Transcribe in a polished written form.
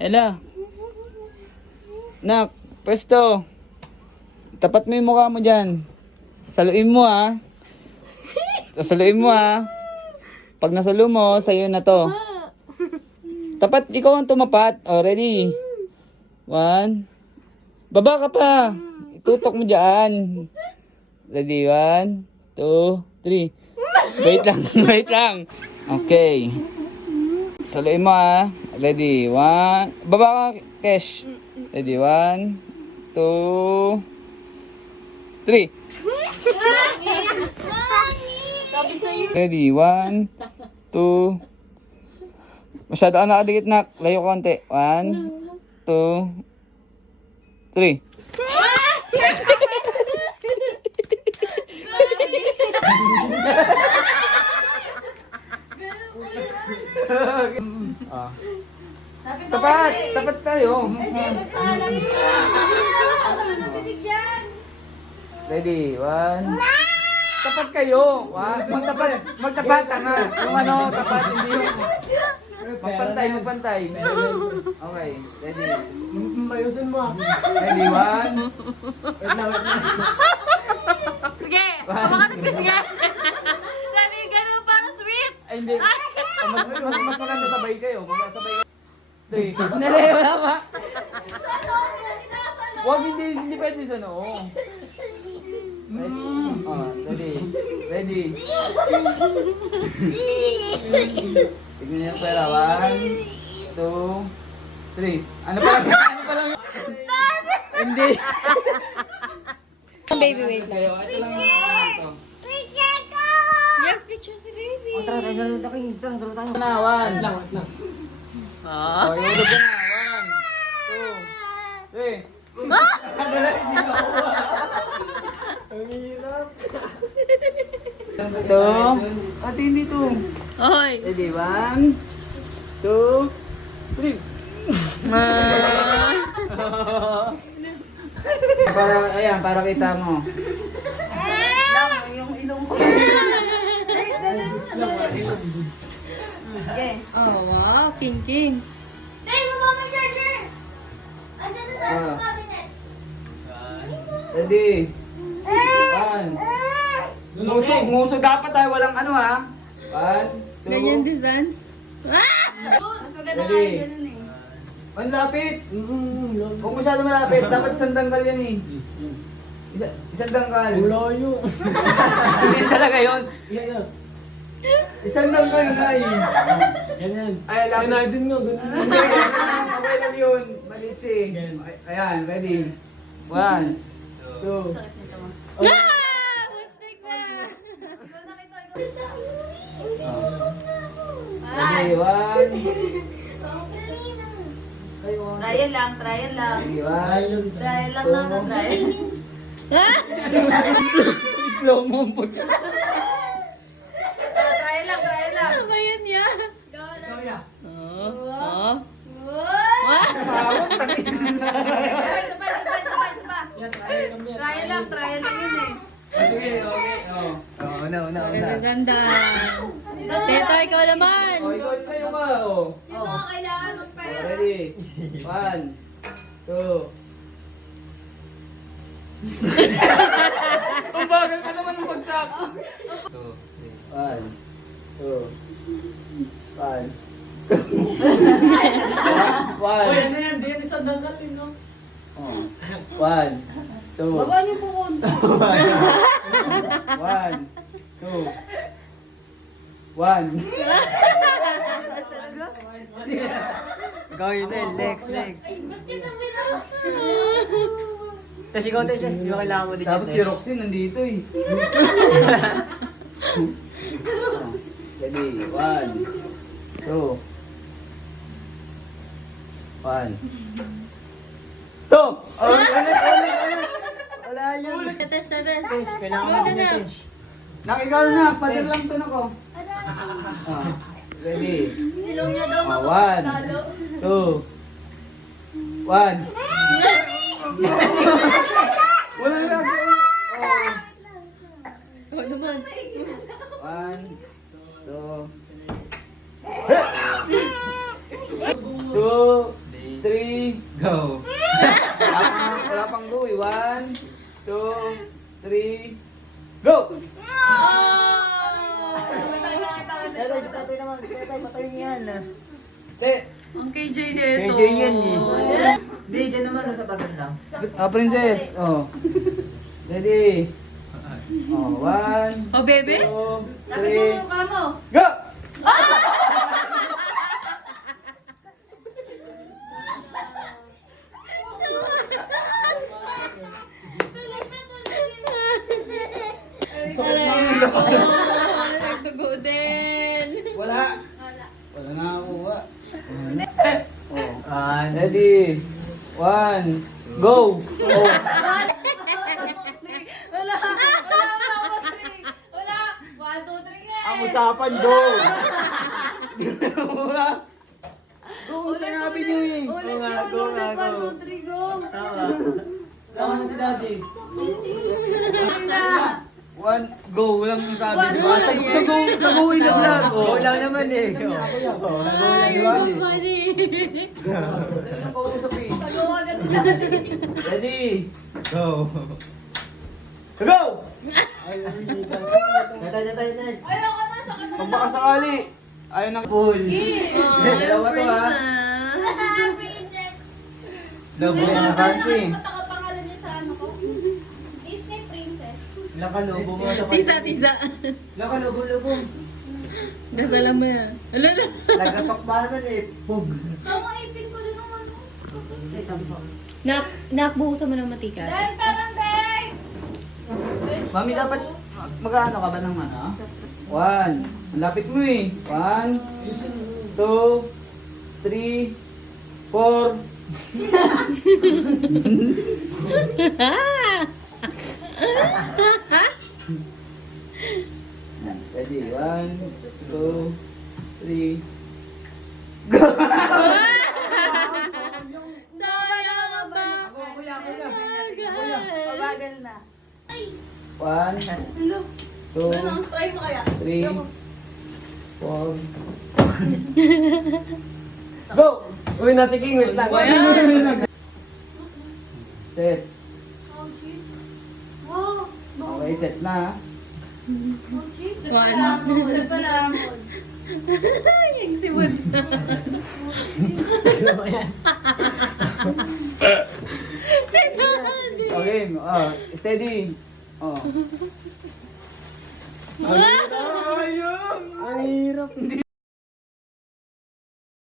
Ella. Nak, pwesto. Tapat mo yung mukha mo dyan. Saluin mo ah. Saluin mo ah. Pag nasalo mo, sa'yo na to. Tapat, ikaw ang tumapat. O, ready? 1. Baba ka pa. Itutok mo dyan. Ready? 1, 2, 3. Wait lang, wait lang. Okay. Saluin mo ah. Ready? 1. Baba ka, Kesh. Ready? 1, 2, 3. Ready? 1, 2. Masyado ka nakadikit, nak. Layo konti. 1, 2, 3. Tapat! Tapat tayo. Ready? 1. Tapat kayo. Magtapat, tanga. Yung ano, tapat, hindi yung... Magpantay. Okay, ready? Mayusin mo. Ready? 1. Sige! Kumakagat ka sige! Dali, ganun para sweet! Ay, hindi. Mas maganda sabay kayo. Magsasabay kayo. 3. Nalayo na ka. Huwag, hindi pwede sa noo. Ready? Tignan niyo yung pera. 1, 2, 3. Ano pa lang? Hindi. Baby, wait lang. Ito lang yung Yes, picture si baby. Tara tayo. na, 1. Oh, yung ulit ka na. 1, 2, 3. Ang hirap. Ito. Ate, hindi to. Oy! Ready? 1, 2, 3. Para kita mo. Yung ilong ko. Oh, wow, king. Tay, baba mo yung charger! Andiyan na tayo sa cabinet. Ready? 1. Ngusog dapat tayo. Walang ano ha. 1, 2. Ganyan distance. Mas maganda Ready? kayo ganun eh. Ang lapit. Huwag masyado malapit. Dapat isang dangkal yan eh. Isang dangkal. Layo. Hindi talaga yun. Yan. Isang dangkal nga eh. Yan. Ay, lapit. Pinardin mo. Ganun. Hindi, okay lang yun. Maliit siya eh. Ayan, ready? 1, 2. Muntik na! Ready? 1. Trial lang. Ready? 1. Trial lang na trial. Slow mo po. Trial lang. Ano ba yan ya? Oh. Trial lang yun eh. Sige, okay. Una. Ganda. Teto, ikaw naman. Ikaw sa'yo ka. Yung mga kailangan mag-fire. Ready? 1, 2. Ang bagal ka naman ng bagsak. 1, 2, 1. Uy, ano yan? Di yan isang dangkal eh, no? 1, 2. Baba niyo po konti. 1, 2. 1. Ikaw yun eh. Legs. Ba't ka nang Tapos ikaw tayo, yung kailangan mo din Tapos yan, si Roxy nandito eh. Ready? 1, 2. 1. 2! Ulit! Wala yan. Tetes. Kailangan Go mo na din na. Nakigal na, padir lang to na ko. Ready? Ilong niya daw 1, 2, 1. Wala lang. Oh, naman. 1, 2, 2, Go. Wala pang go eh. 1, 2, 3, go! Tatay, tatay naman. Tatay, patayin yan. Te! Ang KJ nito. KJ yan eh. Hindi, dyan naman sa bagan lang. Princess. Oh. Ready? Oh, 1, Oh, bebe? 2, 3, mo. go! Nagtugo din. Wala. Wala na ako. Oh. And Ready? 1, go! Oh. Wala. Wala. 1, 2, 3 nga. Ang usapan, go! Go, ang sinabi niyo eh. Go nga, go nga, go. Tama. Tama na si daddy. 1, go! Walang sabi. Sa go in the vlog. Go lang naman eh. Oh, Ay, nag-go so funny. Ang kausap eh. Tagawa agad si daddy. Ready? Go. Go! Tatay, tatay, next. Ayoko na sa kanila. Pag baka sakali, ayaw ng Full. Dalawa to, ha? Princess. Labo na country. Ba't ako pangalan niya sa ano ko? Disney Princess. Lakalobo mo. Tisa. Lakalobo. Dasalan mo yan. Alala. Lagatok pa naman eh. Pug. Tama, ipin ko din ang ano. Nakbuhusan mo ng matika. Dahil parang babe. Mami, dapat mag-ano ka ba ng ano? 1. Ang lapit mo eh. 1, 2, 3, 4. Ready? 1, 2, 3. Sayang ba? Pabagal na. 1, 2, Try mo kaya? 3, 4. Go! Uy, nasi King, wait lang. Ayan. Set. Oh, jeez. Wow. Okay, set na. Oh, jeez. One. Yung simod. Okay, steady. Oh. Wow! Ang hirap.